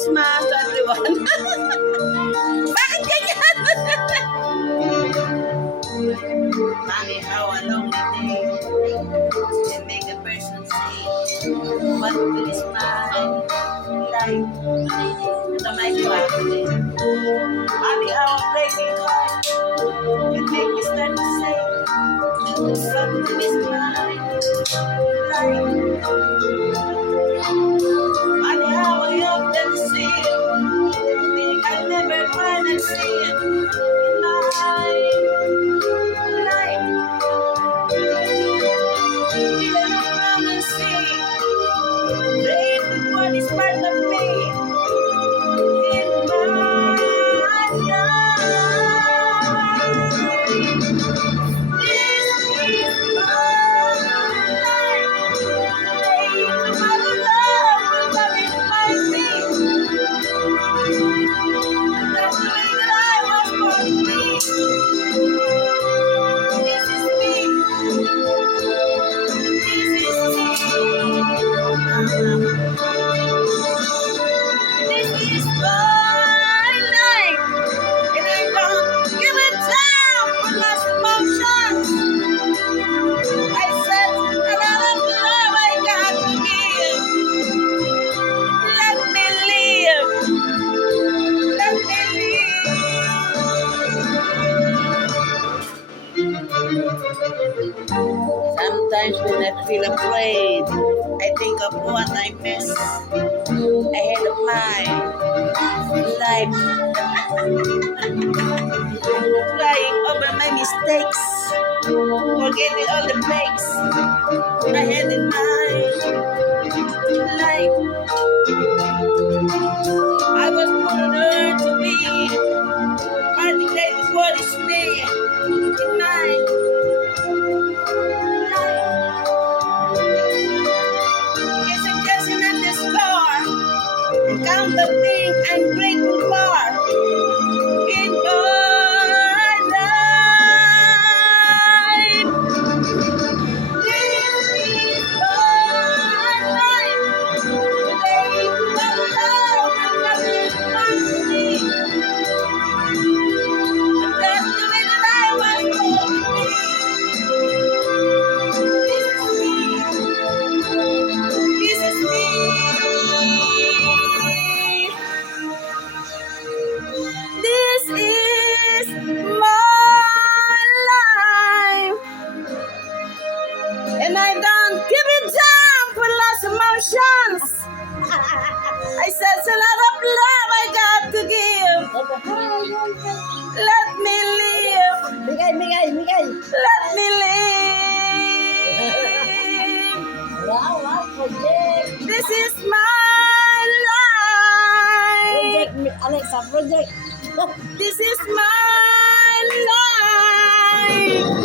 Christmas 21. Bakit ganyan? Mommy, how a lonely day can make a person say, what will is my life? Ito may kwate. Mommy, how a breaking heart can make me start to say, what will is my life? Mommy, how I often see it, think I never find and see it in life. What is part of me in my life? This is my life. My love will come in my feet. That's the way that I was born to be. This is me. This is me. This is my life, and I don't give a damn for less emotions. I said a lot of love I got to give. Let me live. Let me live. Sometimes when I feel afraid, I think of what I miss ahead of my life. Crying over my mistakes, forgetting all the breaks ahead in my life. I was born on earth to be party day before this day in my life. It's a guessing at the score and count the things I'm grateful for in my life. This is my life. Today, my love will come in my feet. That's the way that I was born to be. This is me. This is my life, and I don't give it down for less emotions. I said a lot of love I got to give. Let me live. Let me live. This is my life. Alexa, project. This is my life.